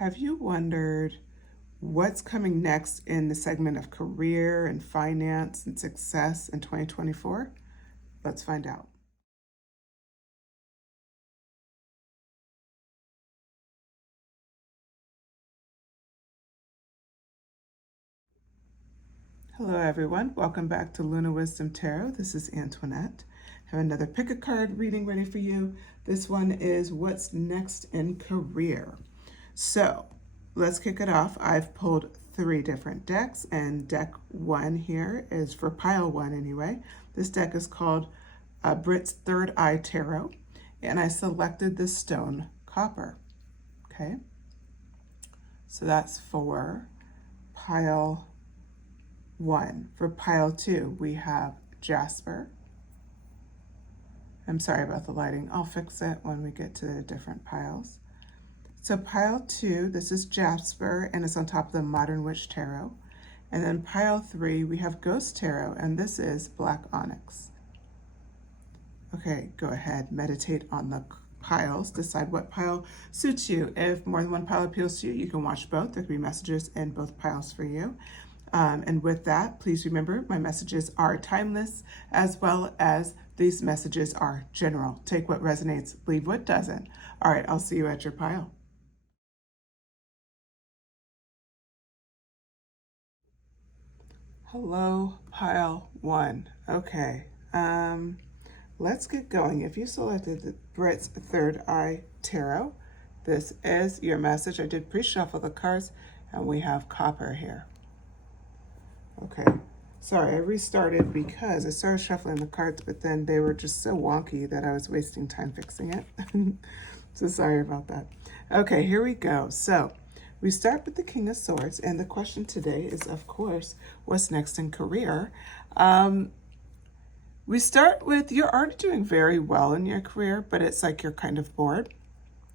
Have you wondered what's coming next in the segment of career and finance and success in 2024? Let's find out. Hello everyone, welcome back to Luna Wisdom Tarot. This is Antoinette. I have another pick a card reading ready for you. This one is what's next in career. So let's kick it off. I've pulled 3 different decks, and deck 1 here is for pile 1 anyway. This deck is called Brit's Third Eye Tarot, and I selected the stone copper. Okay, so that's for pile 1. For pile 2, we have jasper. I'm sorry about the lighting. I'll fix it when we get to the different piles. So pile 2, this is jasper, and it's on top of the Modern Witch Tarot. And then pile 3, we have Ghost Tarot, and this is black onyx. Okay, go ahead, meditate on the piles, decide what pile suits you. If more than one pile appeals to you, you can watch both. There could be messages in both piles for you. And with that, please remember my messages are timeless, as well as these messages are general. Take what resonates, leave what doesn't. All right, I'll see you at your pile. Hello, pile 1. Okay, let's get going. If you selected the Brit's Third Eye Tarot, this is your message. I did pre-shuffle the cards, and we have copper here. Okay, sorry, I restarted because I started shuffling the cards, but then they were just so wonky that I was wasting time fixing it. So sorry about that. Okay, here we go. So we start with the King of Swords, and the question today is, of course, what's next in career? We start with, you're already doing very well in your career, but it's like you're kind of bored.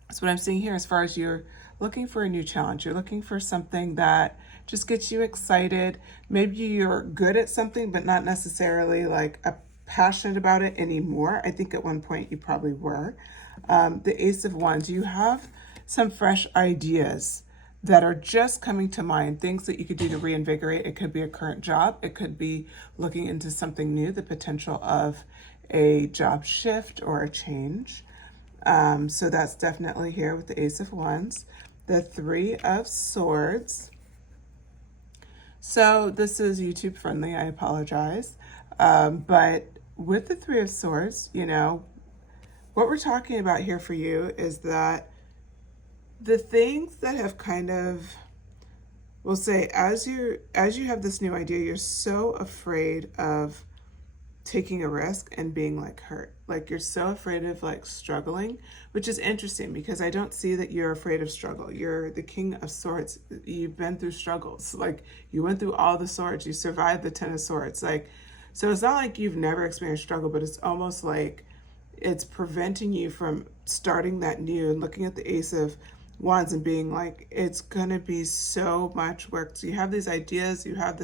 That's what I'm seeing here as far as you're looking for a new challenge. You're looking for something that just gets you excited. Maybe you're good at something, but not necessarily like passionate about it anymore. I think at one point you probably were. The Ace of Wands, you have some fresh ideas that are just coming to mind, things that you could do to reinvigorate. It could be a current job. It could be looking into something new, the potential of a job shift or a change. So that's definitely here with the Ace of Wands. The Three of Swords. So this is YouTube friendly, I apologize. But with the Three of Swords, you know, what we're talking about here for you is that the things that have kind of, we'll say, as you have this new idea, you're so afraid of taking a risk and being like hurt. Like you're so afraid of like struggling, which is interesting because I don't see that you're afraid of struggle. You're the King of Swords. You've been through struggles. Like you went through all the swords. You survived the 10 of Swords. Like, so it's not like you've never experienced struggle, but it's almost like it's preventing you from starting that new and looking at the Ace of Wands and being like, it's gonna be so much work. So you have these ideas, you have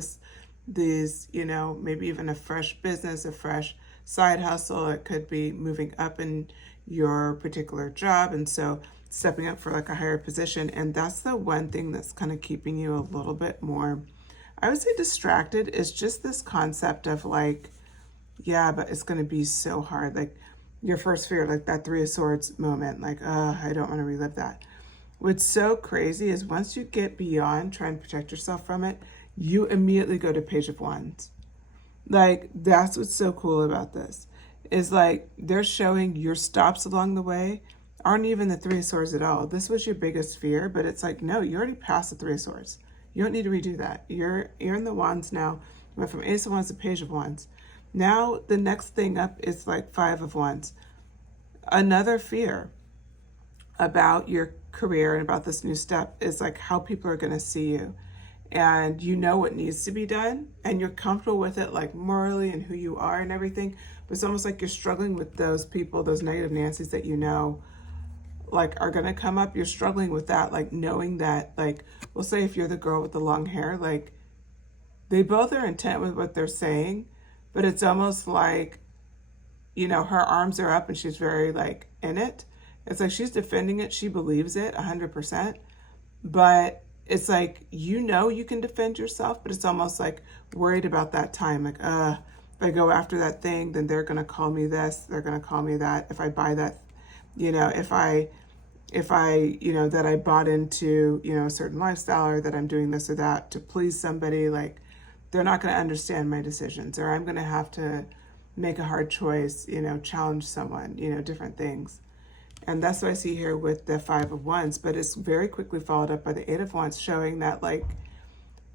these, you know, maybe even a fresh business, a fresh side hustle. It could be moving up in your particular job, and so stepping up for like a higher position. And that's the one thing that's kind of keeping you a little bit more, I would say, distracted, is just this concept of like, yeah, but it's going to be so hard. Like your first fear, like that Three of Swords moment, like, I don't want to relive that. What's so crazy is once you get beyond trying to protect yourself from it, you immediately go to Page of Wands. Like, that's what's so cool about this, is like they're showing your stops along the way aren't even the Three of Swords at all. This was your biggest fear, but it's like, no, you already passed the Three of Swords. You don't need to redo that. You're in the Wands now. You went from Ace of Wands to Page of Wands. Now the next thing up is like Five of Wands. Another fear about your career and about this new step is like how people are going to see you. And you know what needs to be done, and you're comfortable with it, like morally and who you are and everything. But it's almost like you're struggling with those people, those negative Nancy's that you know, like are gonna come up. You're struggling with that, like knowing that, like, we'll say if you're the girl with the long hair, like they both are intent with what they're saying, but it's almost like, you know, her arms are up and she's very like in it. It's like she's defending it. She believes it 100%. but it's like, you know, you can defend yourself, but it's almost like worried about that time. Like, if I go after that thing, then they're going to call me this, they're going to call me that. If I buy that, you know, if I, you know, that I bought into, you know, a certain lifestyle, or that I'm doing this or that to please somebody, like, they're not going to understand my decisions, or I'm going to have to make a hard choice, you know, challenge someone, you know, different things. And that's what I see here with the Five of Wands, but it's very quickly followed up by the Eight of Wands, showing that, like,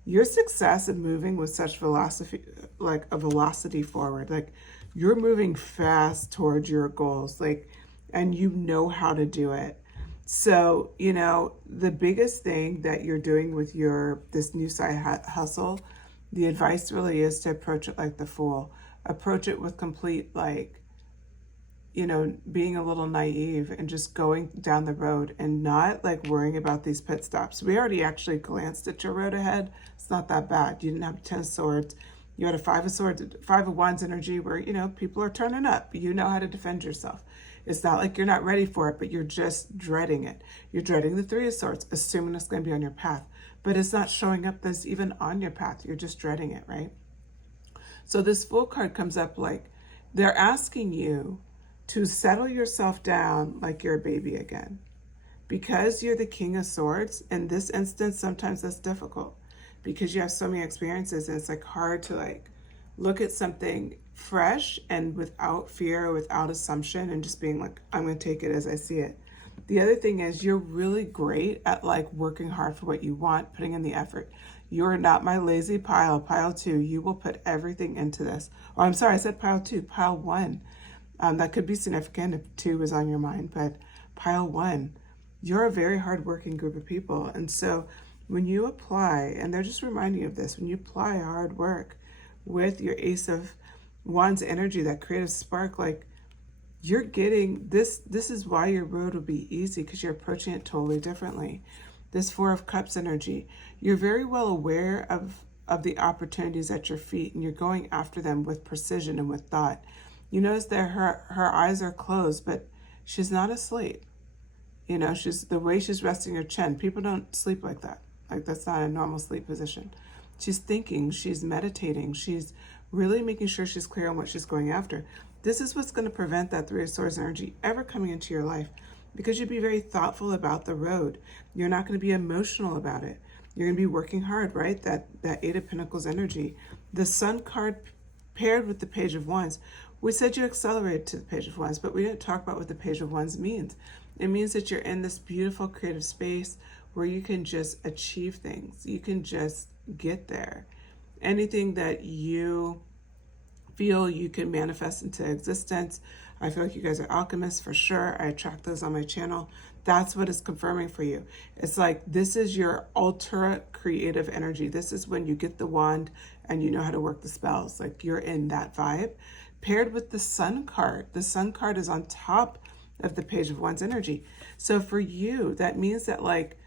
your success in moving with such velocity, like a velocity forward, like you're moving fast towards your goals, like, and you know how to do it. So, you know, the biggest thing that you're doing with this new side hustle, the advice really is to approach it like the Fool. Approach it with complete, like, you know, being a little naive and just going down the road and not like worrying about these pit stops. We already actually glanced at your road ahead. It's not that bad. You didn't have 10 swords. You had a Five of Swords, Five of Wands energy where, you know, people are turning up. You know how to defend yourself. It's not like you're not ready for it, but you're just dreading it. You're dreading the Three of Swords, assuming it's going to be on your path. But it's not showing up that's even on your path. You're just dreading it, right? So this Fool card comes up like they're asking you to settle yourself down like you're a baby again. Because you're the King of Swords, in this instance, sometimes that's difficult because you have so many experiences, and it's like hard to like look at something fresh and without fear, without assumption, and just being like, I'm going to take it as I see it. The other thing is you're really great at like working hard for what you want, putting in the effort. You're not my lazy pile 2. You will put everything into this. Oh, I'm sorry, I said pile 2, pile 1. That could be significant if 2 is on your mind, but pile 1, you're a very hardworking group of people. And so when you apply, and they're just reminding you of this, when you apply hard work with your Ace of Wands energy, that creative spark, like you're getting this. This is why your road will be easy, because you're approaching it totally differently. This Four of Cups energy, you're very well aware of the opportunities at your feet, and you're going after them with precision and with thought. You notice that her eyes are closed, but she's not asleep. You know, the way she's resting her chin. People don't sleep like that. Like, that's not a normal sleep position. She's thinking, she's meditating, she's really making sure she's clear on what she's going after. This is what's going to prevent that Three of Swords energy ever coming into your life, because you'd be very thoughtful about the road. You're not going to be emotional about it. You're going to be working hard, right? That Eight of Pentacles energy. The Sun card paired with the Page of Wands. We said you accelerated to the Page of Wands, but we didn't talk about what the Page of Wands means. It means that you're in this beautiful creative space where you can just achieve things. You can just get there. Anything that you feel you can manifest into existence. I feel like you guys are alchemists for sure. I attract those on my channel. That's what it's confirming for you. It's like, this is your ultra creative energy. This is when you get the wand and you know how to work the spells. Like, you're in that vibe. Paired with the Sun card. The Sun card is on top of the Page of Wands energy. So for you, that means that, like,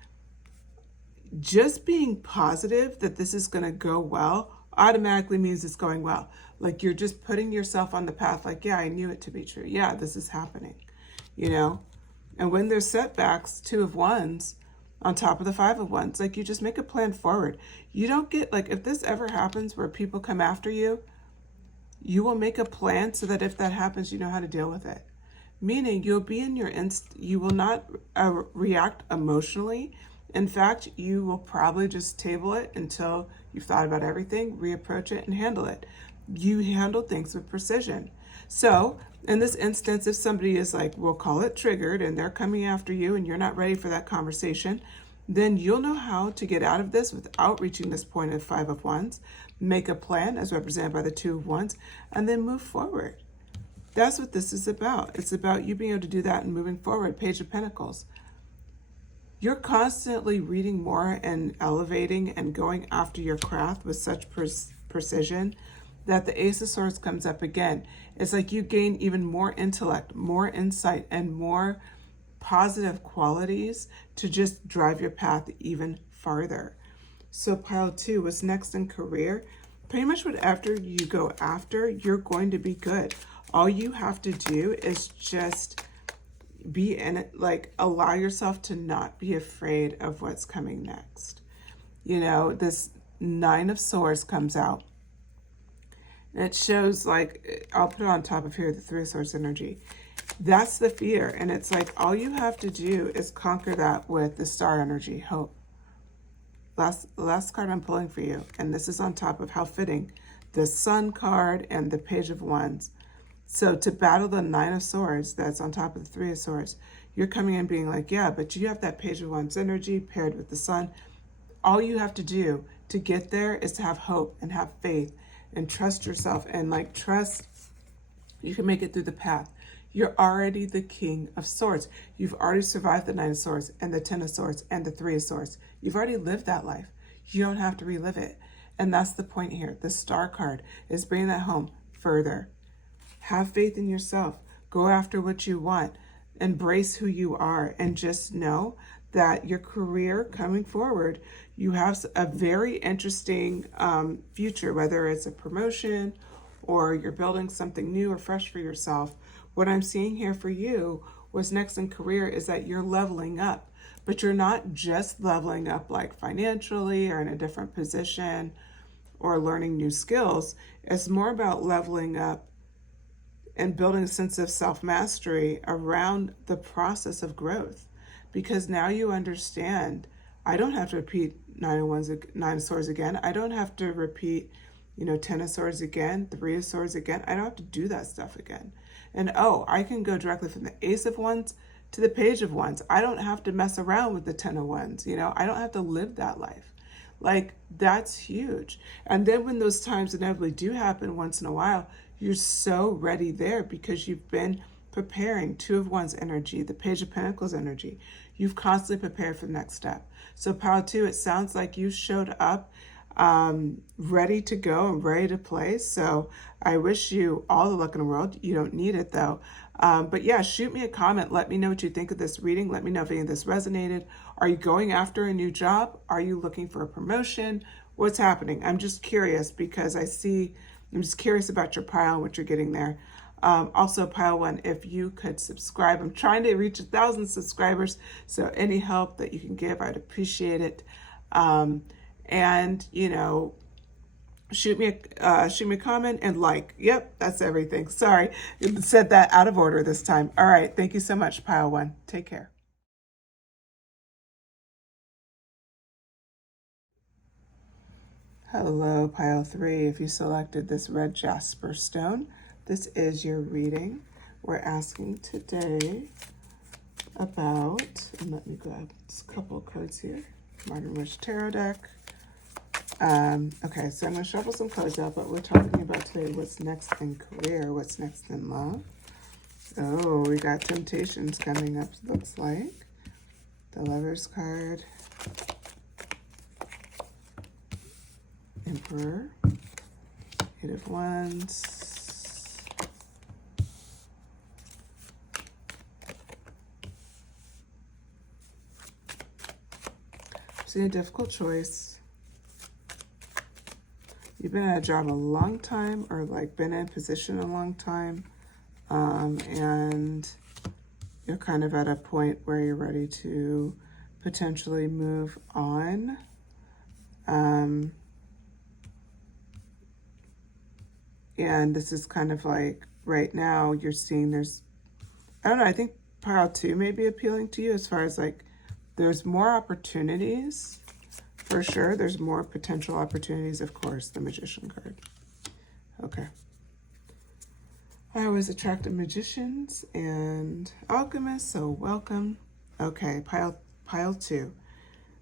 just being positive that this is going to go well automatically means it's going well. Like, you're just putting yourself on the path, like, yeah, I knew it to be true. Yeah, this is happening, you know? And when there's setbacks, Two of Wands on top of the Five of Wands, like, you just make a plan forward. You don't get, like, if this ever happens where people come after you, you will make a plan so that if that happens, you know how to deal with it. Meaning you'll be in your you will not react emotionally. In fact, you will probably just table it until you've thought about everything, reapproach it, and handle it. You handle things with precision. So in this instance, if somebody is like, we'll call it triggered, and they're coming after you and you're not ready for that conversation, then you'll know how to get out of this without reaching this point of Five of Wands. Make a plan as represented by the Two of Wands, and then move forward. That's what this is about. It's about you being able to do that and moving forward. Page of Pentacles. You're constantly reading more and elevating and going after your craft with such precision that the Ace of Swords comes up again. It's like you gain even more intellect, more insight, and more positive qualities to just drive your path even farther. So pile 2, what's next in career? Pretty much whatever you go after, you're going to be good. All you have to do is just be in it, like allow yourself to not be afraid of what's coming next. You know, this Nine of Swords comes out. It shows, like, I'll put it on top of here, the Three of Swords energy. That's the fear. And it's like, all you have to do is conquer that with the Star energy, hope. Last card I'm pulling for you. And this is on top of, how fitting, the Sun card and the Page of Wands. So to battle the Nine of Swords that's on top of the Three of Swords, you're coming in being like, yeah, but you have that Page of Wands energy paired with the Sun. All you have to do to get there is to have hope and have faith and trust yourself and like trust you can make it through the path. You're already the King of Swords. You've already survived the Nine of Swords and the Ten of Swords and the Three of Swords. You've already lived that life. You don't have to relive it. And that's the point here. The Star card is bringing that home further. Have faith in yourself. Go after what you want. Embrace who you are. And just know that your career coming forward, you have a very interesting future, whether it's a promotion or you're building something new or fresh for yourself. What I'm seeing here for you, what's next in career, is that you're leveling up. But you're not just leveling up like financially or in a different position or learning new skills. It's more about leveling up and building a sense of self-mastery around the process of growth. Because now you understand, I don't have to repeat Nine of Swords again. I don't have to repeat, Ten of Swords again, Three of Swords again. I don't have to do that stuff again. And I can go directly from the Ace of Wands to the Page of Wands. I don't have to mess around with the Ten of Wands. I don't have to live that life. Like, that's huge. And then when those times inevitably do happen once in a while, you're so ready there because you've been preparing. Two of Wands energy, the Page of Pentacles energy. You've constantly prepared for the next step. So Pile 2, it sounds like you showed up ready to go and ready to play. So I wish you all the luck in the world. You don't need it though. But yeah, shoot me a comment. Let me know what you think of this reading. Let me know if any of this resonated. Are you going after a new job? Are you looking for a promotion? What's happening? I'm just curious because I'm just curious about your pile and what you're getting there. Also, Pile 1, if you could subscribe. I'm trying to reach 1,000 subscribers, so any help that you can give, I'd appreciate it. And shoot me a comment and like. Yep, that's everything. Sorry, I said that out of order this time. All right, thank you so much, Pile 1. Take care. Hello, Pile 3. If you selected this red jasper stone, this is your reading. We're asking today about, and let me grab a couple of cards here, Modern Witch Tarot deck. Okay, so I'm going to shuffle some cards out, but we're talking about today what's next in career, what's next in love. Oh, we got temptations coming up, looks like. The Lover's card. Emperor. Eight of Wands. See a difficult choice. You've been at a job a long time, or like been in a position a long time, and you're kind of at a point where you're ready to potentially move on. And this is kind of like right now you're seeing I don't know, I think Pile 2 may be appealing to you as far as like there's more opportunities. For sure, there's more potential opportunities, of course, the Magician card. Okay. I always attract magicians and alchemists, so welcome. Okay, pile 2.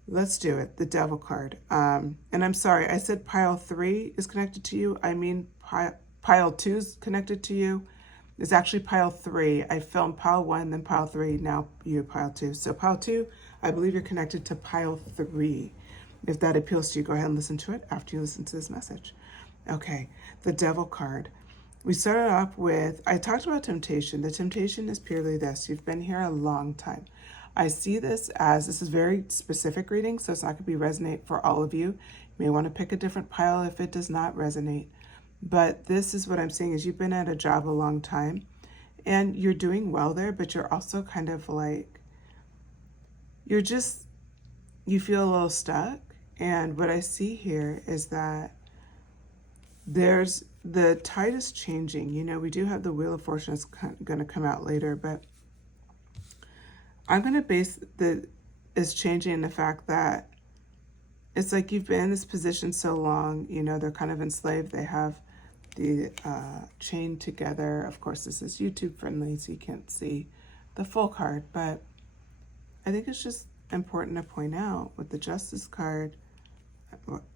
Let's do it. The Devil card. And I'm sorry, I said Pile 3 is connected to you. I mean Pile 2 is connected to you. It's actually Pile 3. I filmed Pile 1, then Pile 3, now you Pile 2. So Pile 2, I believe you're connected to Pile 3. If that appeals to you, go ahead and listen to it after you listen to this message. Okay, the Devil card. We started off with, I talked about temptation. The temptation is purely this. You've been here a long time. I see this is very specific reading, so it's not going to be resonate for all of you. You may want to pick a different pile if it does not resonate. But this is what I'm saying is you've been at a job a long time, And you're doing well there, but you're also kind of like, you feel a little stuck. And what I see here is that the tide is changing. You know, we do have the Wheel of Fortune that's going to come out later, but I'm going to base is changing in the fact that it's like you've been in this position so long, you know, they're kind of enslaved. They have the chain together. Of course, this is YouTube friendly, so you can't see the full card, but I think it's just important to point out with the Justice card.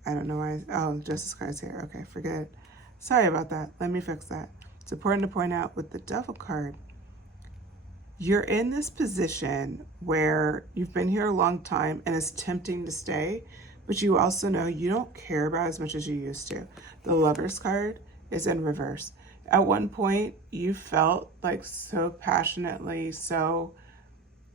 I don't know why. Oh, the Justice card's here. Okay, forget it. Sorry about that. Let me fix that. It's important to point out with the Devil card, you're in this position where you've been here a long time and it's tempting to stay, but you also know you don't care about as much as you used to. The Lover's card is in reverse. At one point, you felt like so passionately, so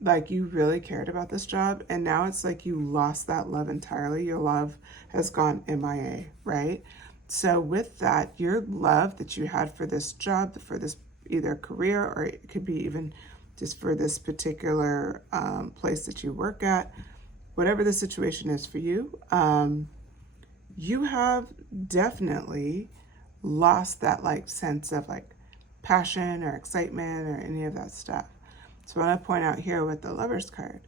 like you really cared about this job, and now it's like you lost that love entirely. Your love has gone MIA, right? So with that, your love that you had for this job, for this either career, or it could be even just for this particular place that you work at, whatever the situation is for you, you have definitely lost that like sense of like passion or excitement or any of that stuff. So what I point out here with the Lover's card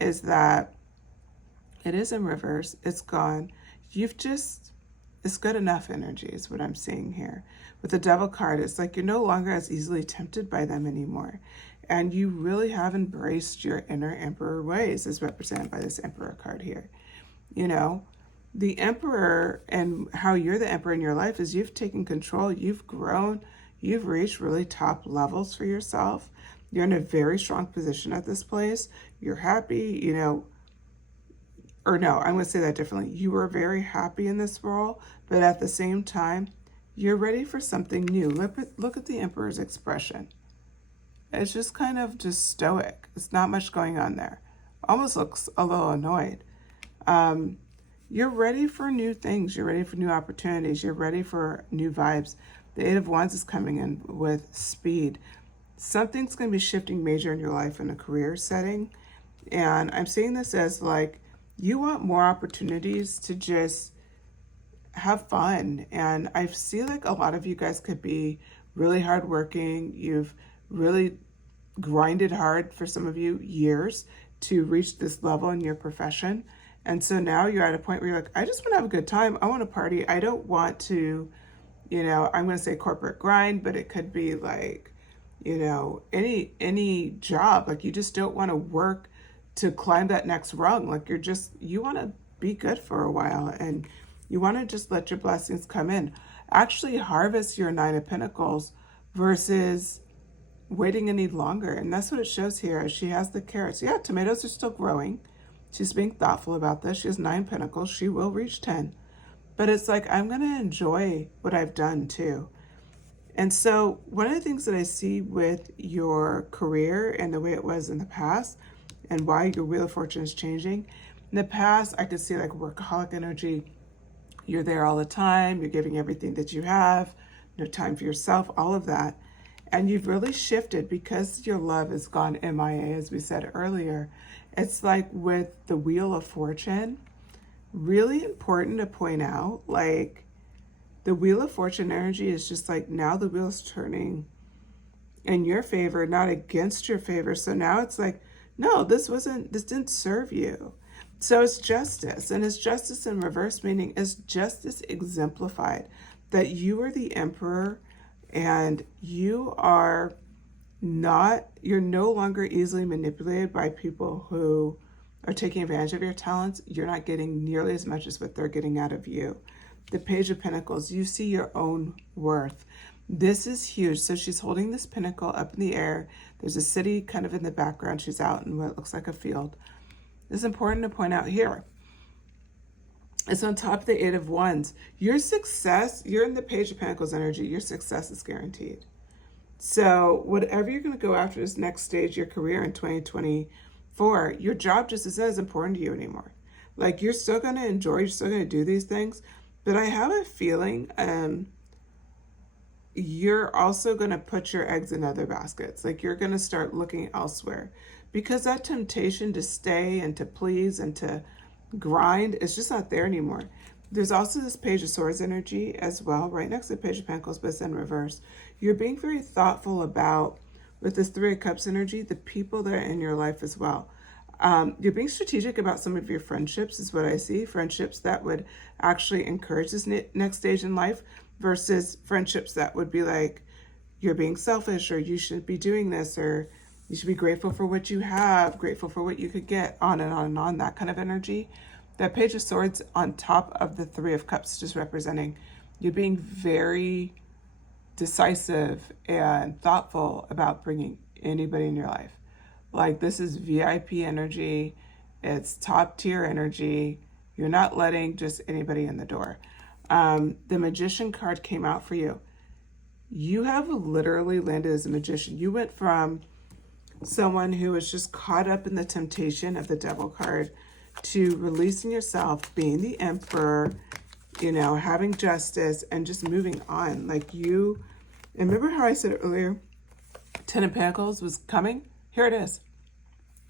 is that it is in reverse. It's gone. It's good enough energy is what I'm seeing here. With the Devil card, it's like you're no longer as easily tempted by them anymore. And you really have embraced your inner Emperor ways, as represented by this Emperor card here. You know, the Emperor and how you're the Emperor in your life is you've taken control, you've grown, you've reached really top levels for yourself. You're in a very strong position at this place. You're happy, you know, or no, I'm going to say that differently. You are very happy in this role, but at the same time, you're ready for something new. Look at the Emperor's expression. It's just kind of just stoic. It's not much going on there. Almost looks a little annoyed. You're ready for new things. You're ready for new opportunities. You're ready for new vibes. The Eight of Wands is coming in with speed. Something's going to be shifting major in your life in a career setting. And I'm seeing this as like, you want more opportunities to just have fun. And I see like a lot of you guys could be really hardworking. You've really grinded hard for some of you years to reach this level in your profession. And so now you're at a point where you're like, I just want to have a good time. I want to party. I don't want to, you know, I'm going to say corporate grind, but it could be like, you know, any job. Like you just don't want to work to climb that next rung. Like you want to be good for a while and you want to just let your blessings come in. Actually harvest your Nine of Pentacles versus waiting any longer. And that's what it shows here as she has the carrots. Yeah, tomatoes are still growing. She's being thoughtful about this. She has 9 pentacles. She will reach 10. But it's like, I'm going to enjoy what I've done too. And so one of the things that I see with your career and the way it was in the past and why your Wheel of Fortune is changing. In the past, I could see like workaholic energy. You're there all the time. You're giving everything that you have. No time for yourself, all of that. And you've really shifted because your love has gone MIA, as we said earlier. It's like with the Wheel of Fortune, really important to point out, like the Wheel of Fortune energy is just like now the wheel's turning in your favor, not against your favor. So now it's like, no, this didn't serve you. So it's justice, and it's justice in reverse, meaning it's justice exemplified, that you are the Emperor and you're no longer easily manipulated by people who are taking advantage of your talents. You're not getting nearly as much as what they're getting out of you. The Page of Pentacles, you see your own worth. This is huge. So she's holding this pentacle up in the air. There's a city kind of in the background. She's out in what looks like a field. It's important to point out here. It's on top of the Eight of Wands. Your success, you're in the Page of Pentacles energy. Your success is guaranteed. So whatever you're going to go after this next stage of your career in 2024, your job just isn't as important to you anymore. Like you're still going to enjoy, you're still going to do these things. But I have a feeling, you're also going to put your eggs in other baskets. Like you're going to start looking elsewhere because that temptation to stay and to please and to grind is just not there anymore. There's also this Page of Swords energy as well, right next to the Page of Pentacles, but it's in reverse. You're being very thoughtful about, with this Three of Cups energy, the people that are in your life as well. You're being strategic about some of your friendships is what I see. Friendships that would actually encourage this next stage in life versus friendships that would be like, you're being selfish, or you should be doing this, or you should be grateful for what you have, grateful for what you could get, on and on and on, that kind of energy. That Page of Swords on top of the Three of Cups, just representing you being very decisive and thoughtful about bringing anybody in your life. Like this is VIP energy. It's top tier energy. You're not letting just anybody in the door. The Magician card came out for you. You have literally landed as a magician. You went from someone who was just caught up in the temptation of the Devil card to releasing yourself, being the Emperor, you know, having justice and just moving on. Like you, and remember how I said earlier, Ten of Pentacles was coming? Here it is.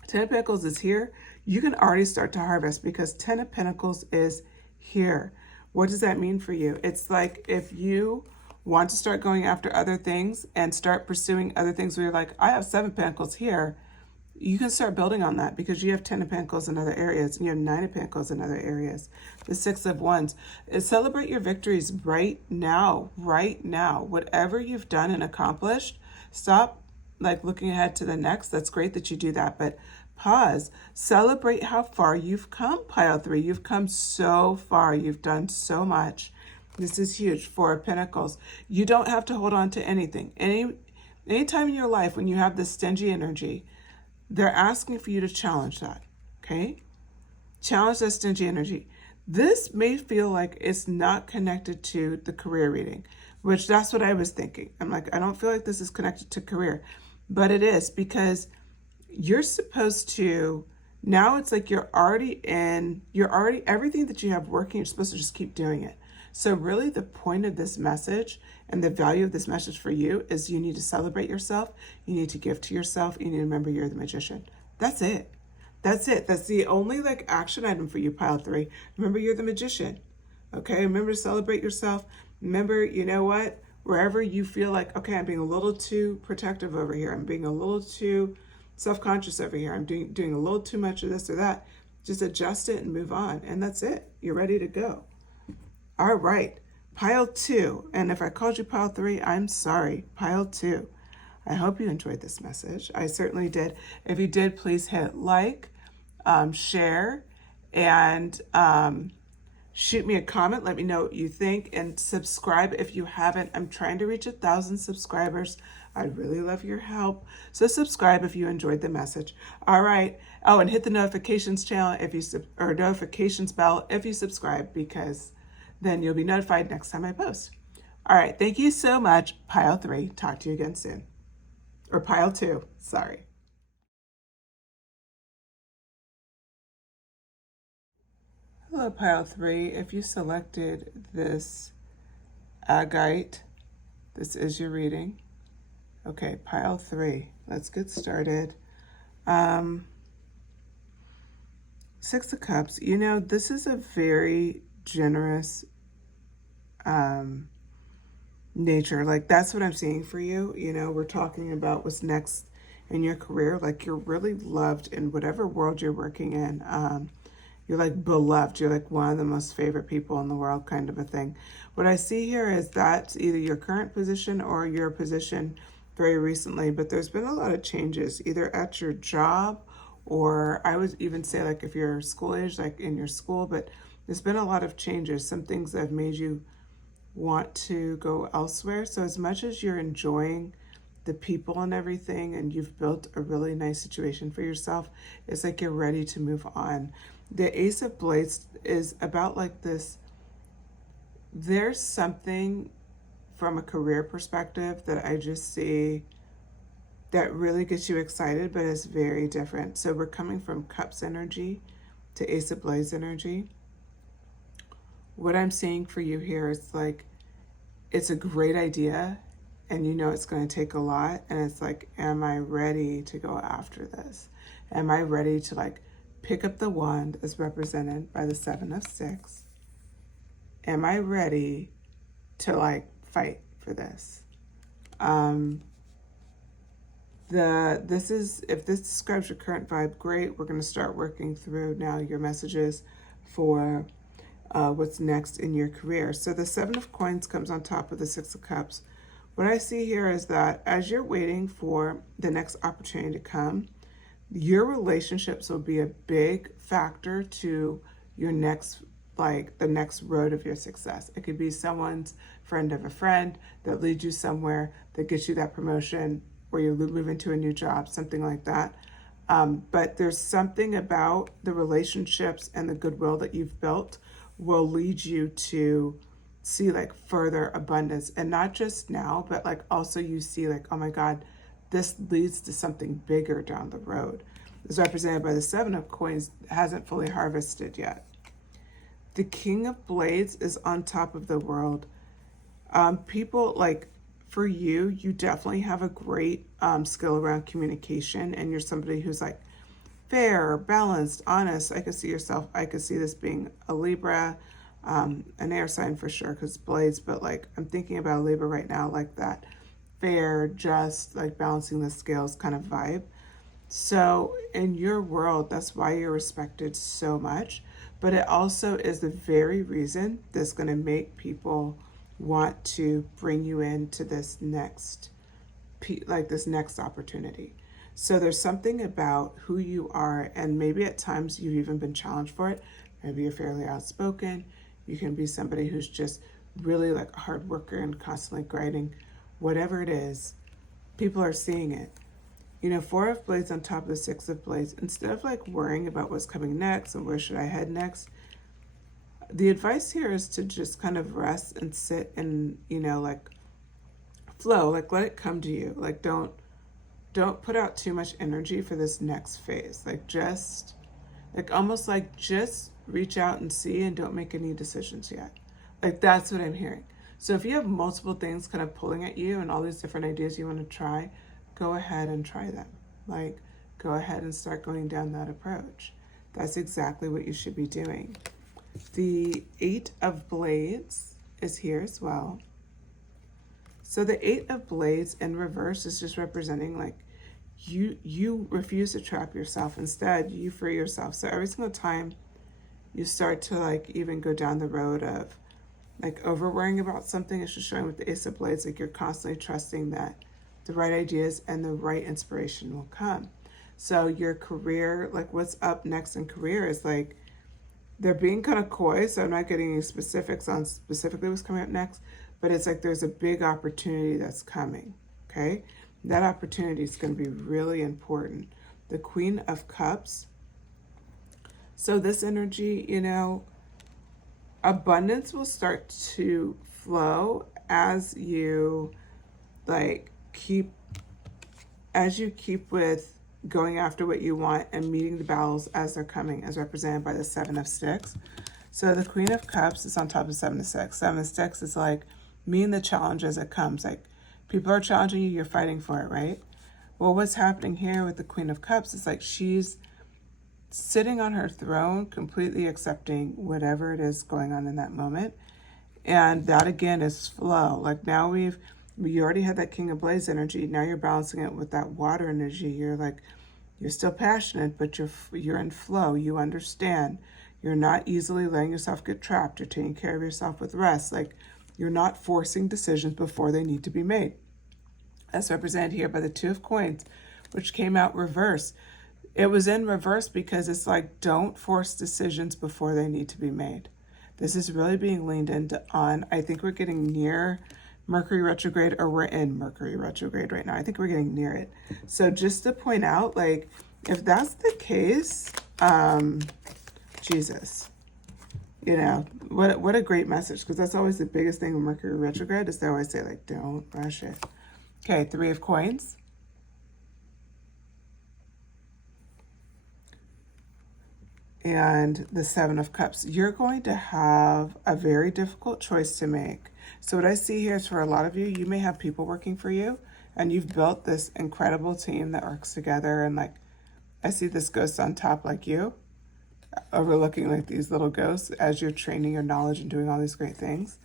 Ten of Pentacles is here. You can already start to harvest because Ten of Pentacles is here. What does that mean for you? It's like if you want to start going after other things and start pursuing other things where you're like, I have Seven of Pentacles here, you can start building on that because you have Ten of Pentacles in other areas and you have Nine of Pentacles in other areas. The Six of Wands. Celebrate your victories right now, right now. Whatever you've done and accomplished, stop like looking ahead to the next. That's great that you do that, but pause. Celebrate how far you've come, pile 3. You've come so far. You've done so much. This is huge. Four of Pentacles. You don't have to hold on to anything. Any time in your life when you have this stingy energy, they're asking for you to challenge that, okay? Challenge that stingy energy. This may feel like it's not connected to the career reading, which that's what I was thinking. I'm like, I don't feel like this is connected to career, but it is because you're supposed to, now it's like you're already, everything that you have working, you're supposed to just keep doing it. So really the point of this message and the value of this message for you is you need to celebrate yourself. You need to give to yourself. You need to remember you're the magician. That's it. That's it. That's the only like action item for you, pile 3. Remember you're the magician. Okay. Remember to celebrate yourself. Remember, you know what? Wherever you feel like, okay, I'm being a little too protective over here. I'm being a little too self-conscious over here. I'm doing a little too much of this or that. Just adjust it and move on. And that's it. You're ready to go. All right, pile 2. And if I called you pile 3, I'm sorry, pile 2. I hope you enjoyed this message. I certainly did. If you did, please hit like, share, and shoot me a comment. Let me know what you think, and subscribe if you haven't. I'm trying to reach 1,000 subscribers. I'd really love your help. So subscribe if you enjoyed the message. All right. Oh, and hit the notifications channel if you or notifications bell if you subscribe, because then you'll be notified next time I post. All right. Thank you so much. Pile 3. Talk to you again soon. Or pile 2. Sorry. Hello, pile 3. If you selected this agate, this is your reading. Okay, pile 3. Let's get started. 6 of Cups. You know, this is a very generous nature. Like, that's what I'm seeing for you. You know, we're talking about what's next in your career. Like, you're really loved in whatever world you're working in. You're like beloved. You're like one of the most favorite people in the world, kind of a thing. What I see here is that's either your current position or your position very recently, but there's been a lot of changes either at your job, or I would even say like if you're school age, like in your school, but there's been a lot of changes, some things that have made you want to go elsewhere. So as much as you're enjoying the people and everything, and you've built a really nice situation for yourself, it's like you're ready to move on. The Ace of Blades is about like this, there's something from a career perspective that I just see that really gets you excited, but it's very different. So we're coming from Cups energy to Ace of Blades energy. What I'm seeing for you here is like, it's a great idea and you know it's going to take a lot, and it's like, am I ready to go after this? Am I ready to like pick up the wand as represented by the 7 of Six? Am I ready to like fight for this? This is, if this describes your current vibe, great. We're going to start working through now your messages for what's next in your career. So the 7 of Coins comes on top of the 6 of Cups. What I see here is that as you're waiting for the next opportunity to come, your relationships will be a big factor to your next, like the next road of your success. It could be someone's friend of a friend that leads you somewhere, that gets you that promotion, or you move into a new job, something like that. But there's something about the relationships and the goodwill that you've built will lead you to see like further abundance, and not just now, but like also you see like, oh my God, this leads to something bigger down the road. It's represented by the 7 of Coins, hasn't fully harvested yet. The King of Blades is on top of the world. People like, for you, you definitely have a great skill around communication, and you're somebody who's like fair, balanced, honest. I could see this being a Libra, an air sign for sure, because Blades, but like I'm thinking about Libra right now, like that fair, just like balancing the scales kind of vibe. So in your world, that's why you're respected so much, but it also is the very reason that's going to make people want to bring you into this next, like this next opportunity. So there's something about who you are, and maybe at times you've even been challenged for it. Maybe you're fairly outspoken. You can be somebody who's just really like a hard worker and constantly grinding. Whatever it is, people are seeing it. You know, 4 of Blades on top of the 6 of Blades, instead of like worrying about what's coming next and where should I head next, the advice here is to just kind of rest and sit and, you know, like flow, like let it come to you. Like don't put out too much energy for this next phase. Like just, like almost like just reach out and see, and don't make any decisions yet. Like that's what I'm hearing. So if you have multiple things kind of pulling at you and all these different ideas you want to try, go ahead and try them. Like go ahead and start going down that approach. That's exactly what you should be doing. The 8 of Blades is here as well. So the 8 of Blades in reverse is just representing like you refuse to trap yourself. Instead, you free yourself. So every single time you start to like even go down the road of like over worrying about something, it's just showing with the Ace of Blades, like you're constantly trusting that the right ideas and the right inspiration will come. So your career, like what's up next in career is like, they're being kind of coy, so I'm not getting any specifics on specifically what's coming up next, but it's like there's a big opportunity that's coming, okay? That opportunity is going to be really important. The Queen of Cups. So this energy, you know, abundance will start to flow as you like keep with going after what you want and meeting the battles as they're coming, as represented by the 7 of Sticks. So the Queen of Cups is on top of 7 of Sticks. 7 of Sticks is like meeting the challenge as it comes. Like people are challenging you, you're fighting for it, right? Well, what's happening here with the Queen of Cups is like she's sitting on her throne, completely accepting whatever it is going on in that moment. And that again is flow. Like now you already had that King of Blades energy. Now you're balancing it with that water energy. You're like, you're still passionate, but you're in flow. You understand. You're not easily letting yourself get trapped. You're taking care of yourself with rest. Like you're not forcing decisions before they need to be made. That's represented here by the 2 of Coins, which came out reverse. It was in reverse because it's like, don't force decisions before they need to be made. This is really being leaned into on. I think we're getting near Mercury retrograde, or we're in Mercury retrograde right now. I think we're getting near it. So just to point out, like, if that's the case, Jesus, you know, what a great message, because that's always the biggest thing with Mercury retrograde is they always say, like, don't rush it. Okay, 3 of Coins. And the 7 of Cups. You're going to have a very difficult choice to make. So what I see here is for a lot of you, you may have people working for you, and you've built this incredible team that works together. And like, I see this ghost on top like you, overlooking like these little ghosts as you're training your knowledge and doing all these great things.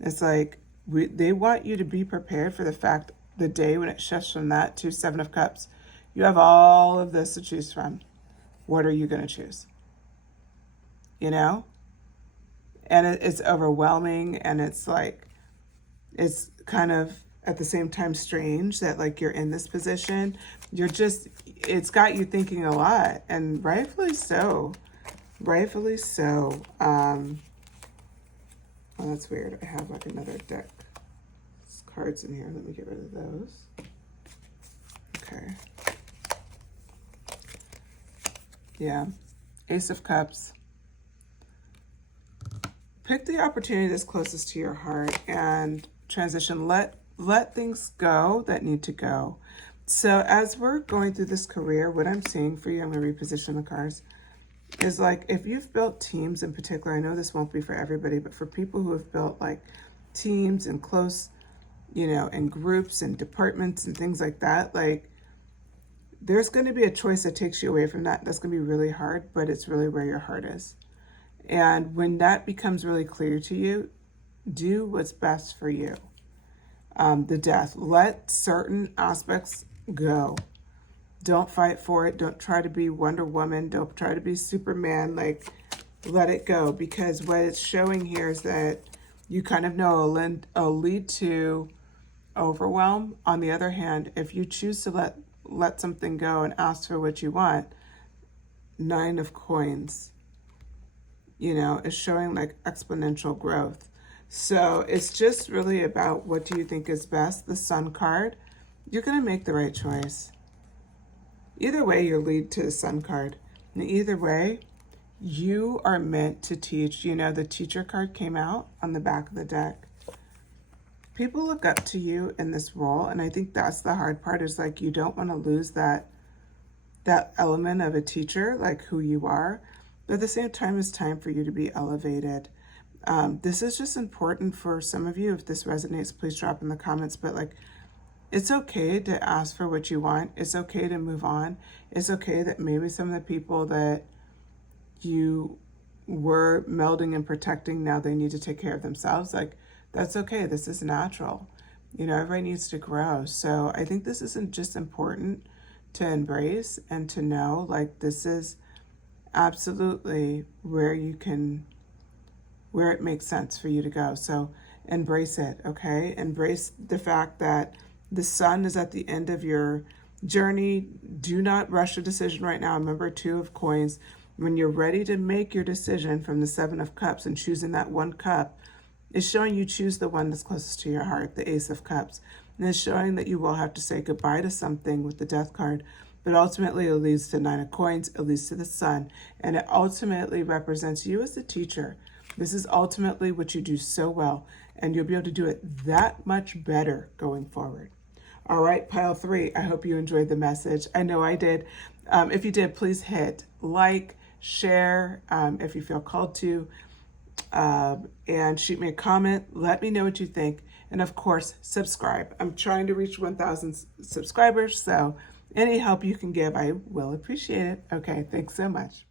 It's like they want you to be prepared for the fact the day when it shifts from that to Seven of Cups, you have all of this to choose from. What are you going to choose? You know? And it's overwhelming, and it's like, it's kind of at the same time strange that like you're in this position. It's got you thinking a lot, and rightfully so. Rightfully so. Oh, that's weird. I have like another deck. There's cards in here. Let me get rid of those. Okay. Yeah. Ace of Cups. Pick the opportunity that's closest to your heart and transition. Let things go that need to go. So as we're going through this career, what I'm seeing for you, I'm going to reposition the cards, is like if you've built teams in particular, I know this won't be for everybody, but for people who have built like teams and close, you know, and groups and departments and things like that, like there's going to be a choice that takes you away from that. That's going to be really hard, but it's really where your heart is. And when that becomes really clear to you, do what's best for you. The death. Let certain aspects go. Don't fight for it. Don't try to be Wonder Woman. Don't try to be Superman. Like, let it go. Because what it's showing here is that you kind of know it'll lead to overwhelm. On the other hand, if you choose to let something go and ask for what you want, 9 of Coins, you know, is showing like exponential growth. So it's just really about what do you think is best. The Sun card, you're going to make the right choice. Either way, you'll lead to the Sun card. And either way, you are meant to teach. You know, the Teacher card came out on the back of the deck. People look up to you in this role, and I think that's the hard part, is like you don't want to lose that element of a teacher, like who you are. But at the same time, it's time for you to be elevated. This is just important for some of you. If this resonates, please drop in the comments. But like, it's okay to ask for what you want. It's okay to move on. It's okay that maybe some of the people that you were melding and protecting, now they need to take care of themselves. Like, that's okay. This is natural. You know, everybody needs to grow. So I think this isn't just important to embrace and to know, like, this is absolutely where it makes sense for you to go. So embrace it, okay? Embrace the fact that the Sun is at the end of your journey. Do not rush a decision right now. Remember, 2 of Coins. When you're ready to make your decision from the 7 of Cups and choosing that one cup, it's showing you choose the one that's closest to your heart, the Ace of Cups. And it's showing that you will have to say goodbye to something with the Death card. But ultimately, it leads to 9 of Coins. It leads to the Sun. And it ultimately represents you as the teacher. This is ultimately what you do so well. And you'll be able to do it that much better going forward. All right, pile 3. I hope you enjoyed the message. I know I did. If you did, please hit like, share, if you feel called to, and shoot me a comment. Let me know what you think. And of course, subscribe. I'm trying to reach 1,000 subscribers, so any help you can give, I will appreciate it. Okay, thanks so much.